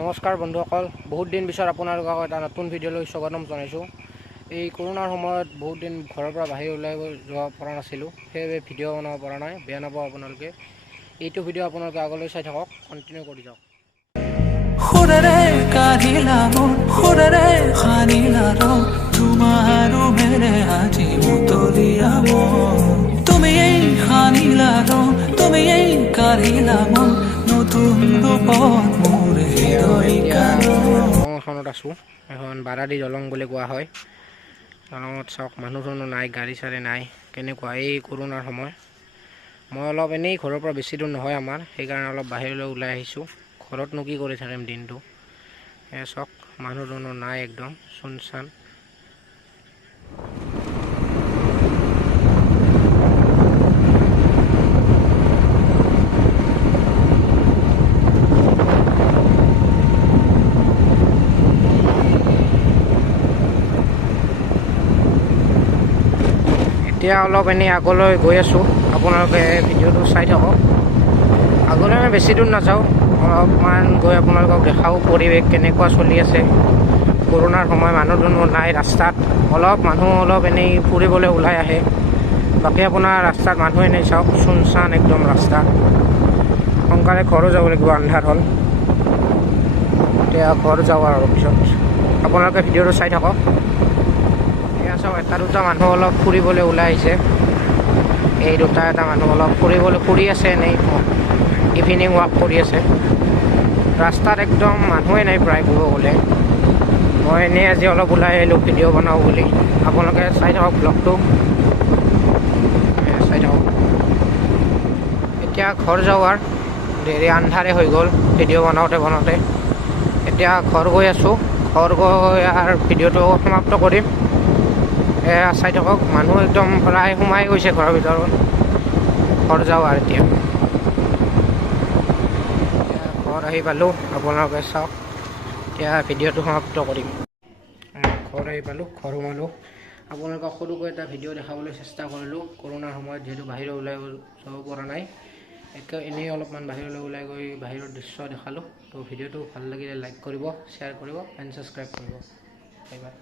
নমস্কাৰ বন্ধুসকল, বহুত দিন পিছত আপোনালোকক এটা নতুন ভিডিঅ'লৈ স্বাগতম জনাইছোঁ। এই কৰোণাৰ সময়ত বহুত দিন ঘৰৰ পৰা বাহিৰ ওলাই যোৱা পৰা নাছিলোঁ, সেইবাবে ভিডিঅ' বনাব পৰা নাই। বেয়া নাপাব আপোনালোকে। এইটো ভিডিঅ' আপোনালোকে আগলৈ চাই থাকক, কণ্টিনিউ কৰি যাওক। দলংখনত আছোঁ, এখন বাৰাদি দলং বুলি কোৱা হয়। দলঙত চাওক, মানুহ চানুহ নাই, গাড়ী চাড়ী নাই। কেনেকুৱা এই কৰোণাৰ সময়। মই অলপ এনেই ঘৰৰ পৰা বেছি দূৰ নহয় আমাৰ, সেইকাৰণে অলপ বাহিৰলৈ ওলাই আহিছোঁ। ঘৰতনো কি কৰি থাকিম দিনটো। চাওক, মানুহ চানুহ নাই, একদম চুনচান। এতিয়া অলপ এনেই আগলৈ গৈ আছোঁ, আপোনালোকে ভিডিঅ'টো চাই থাকক। আগলৈ আমি বেছি দূৰ নাযাওঁ, অলপমান গৈ আপোনালোকক দেখাওঁ পৰিৱেশ কেনেকুৱা চলি আছে। কৰোণাৰ সময়, মানুহ দুনুহ নাই ৰাস্তাত। মানুহ এনেই ফুৰিবলৈ ওলাই আহে। বাকী আপোনাৰ ৰাস্তাত মানুহে নাই, চাওক চুনচান একদম ৰাস্তা। সোনকালে ঘৰো যাব লাগিব, আন্ধাৰ হ'ল। এতিয়া ঘৰ যাওঁ আৰু পিছত। আপোনালোকে ভিডিঅ'টো চাই থাকক। চাওক, এটা দুটা মানুহ অলপ ফুৰিবলৈ ওলাই আহিছে। এই এটা মানুহ অলপ ফুৰি আছে, এনেই ইভিনিং ৱাক কৰি আছে। ৰাস্তাত একদম মানুহে নাই প্ৰায় ক'ব গ'লে। মই এনেই আজি অলপ ওলাই আহিলোঁ ভিডিঅ' বনাওঁ বুলি। আপোনালোকে চাই থাকক ব্লগটো, চাই থাকক। এতিয়া ঘৰ যাওঁ আৰু দেৰি, আন্ধাৰে হৈ গ'ল ভিডিঅ' বনাওঁতে। এতিয়া ঘৰ গৈ আছোঁ। ঘৰ গৈ আৰু ভিডিঅ'টো সমাপ্ত কৰিম। চাই থাকক, মানুহ একদম প্ৰায় সোমাই গৈছে ঘৰৰ ভিতৰত। ঘৰ যাওঁ আৰু এতিয়া ঘৰ আহি পালোঁ, আপোনালোকে চাওক। এতিয়া ভিডিঅ'টো সমাপ্ত কৰিম। ঘৰ আহি পালোঁ, ঘৰ সোমালোঁ। আপোনালোকক সৰুকৈ এটা ভিডিঅ' দেখাবলৈ চেষ্টা কৰিলোঁ। কৰোণাৰ সময়ত যিহেতু বাহিৰত ওলাই যাব পৰা নাই, এনেই অলপমান বাহিৰলৈ ওলাই গৈ বাহিৰৰ দৃশ্য দেখালোঁ। তো ভিডিঅ'টো ভাল লাগিলে লাইক কৰিব, শ্বেয়াৰ কৰিব এণ্ড ছাবস্ক্ৰাইব কৰিব। Bye bye.